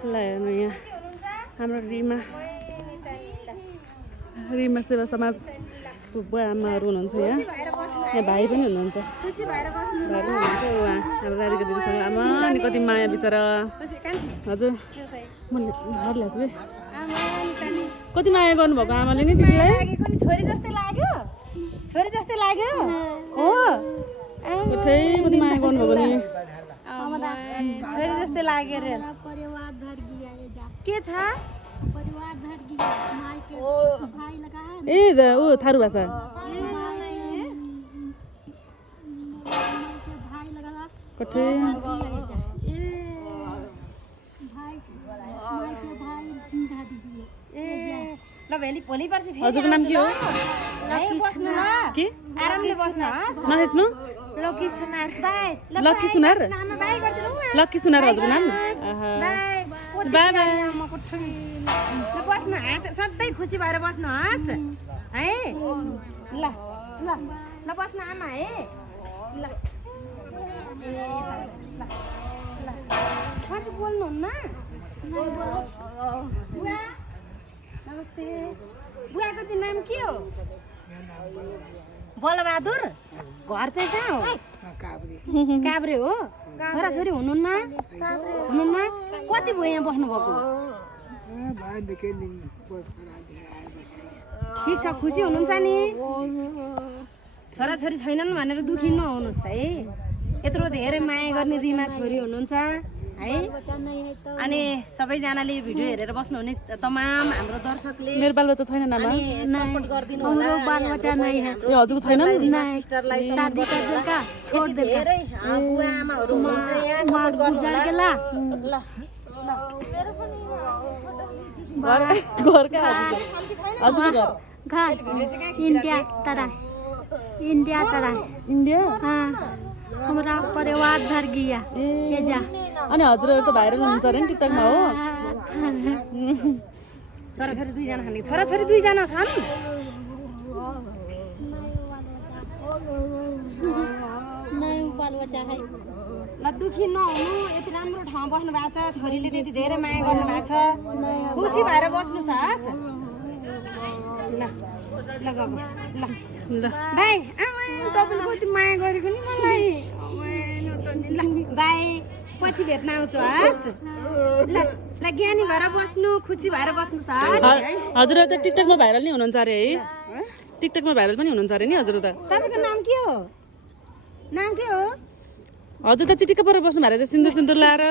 ल हेर्नु यहाँ हाम्रो रिमा सेवा समाज बुवा आमाहरू हुनुहुन्छ यहाँ भाइ पनि हुनुहुन्छ उहाँ हाम्रो राधिका दिदीसँग आमा अनि कति माया बिचरा हजुर म घर ल्याएको छु कति माया गर्नुभएको आमाले नि दिदीलाई छोरी जस्तै लाग्यो हो कति माया गर्नुभएको नि छोरी जस्तै लाग्यो रे के छ ए ऊ थारू भाषा कति ल भेली भोलि पर्सि हजुरको नाम के हो के आरामले बस्न नहेस्नु लकी सुनार लक्की सुनार लक्की सुनार हजुरको नाम बाई बाई बस्नु हाँस सधैँ खुसी भएर बस्नु हाँस है ल ल ल बस्नु आमा है ल मान्छे बोल्नुहुन्न नमस्ते बुवाको चाहिँ नाम के हो बलबहादुर घर चाहिँ कहाँ हो काभ्रे हो छोराछोरी हुनुहुन्न कति भयो यहाँ बस्नुभएको ठिक छ खुसी हुनुहुन्छ नि छोराछोरी छैनन् भनेर दुखी नहुनुहोस् है यत्रो धेरै माया गर्ने रिमा छोरी हुनुहुन्छ है अनि सबैजनाले भिडियो हेरेर बस्नुहुने तमाम हाम्रो दर्शकले मेरो बालबच्चा छैन नाम सपोर्ट गरिदिनु होला बालबच्चा नै है ए हजुरको छैन सिस्टरलाई शादी कर देगा छोड़ देगा धेरै बुवा आमाहरू हुनुहुन्छ यहाँ सपोर्ट गर्नु होला ल घरका हजुरको घर घर इंडिया तरह इंडिया इन्डिया हाँ हमारा परिवार भर गया ये जा अनि हजुरहरू त भाइरल हुनुहुन्छ अरे नि टिकटकमा हो छोराछोरी दुईजना खाने छोराछोरी दुईजना छन् नहीं बालबच्चा है ल दुखी नहुनु यति राम्रो ठाउँ बस्नु भएको छ छोरीले त्यति धेरै माया गर्नु भएको छ खुसी भएर बस्नु सास ल ल गगो ल ल बाई आमा तपाईँले कति माया गरेको नि मलाई ल बाई पछि भेट्न आउँछु हस् ल ल ज्ञानी भएर बस्नु खुसी भएर बस्नु सास हजुरहरू त टिकटकमा भाइरल नै हुनुहुन्छ अरे है टिकटकमा भाइरल पनि हुनुहुन्छ अरे नि हजुर त तपाईँको नाम के हो हजुर त चिटिक्क परेर बस्नु भएको रहेछ सिन्दुर लाएर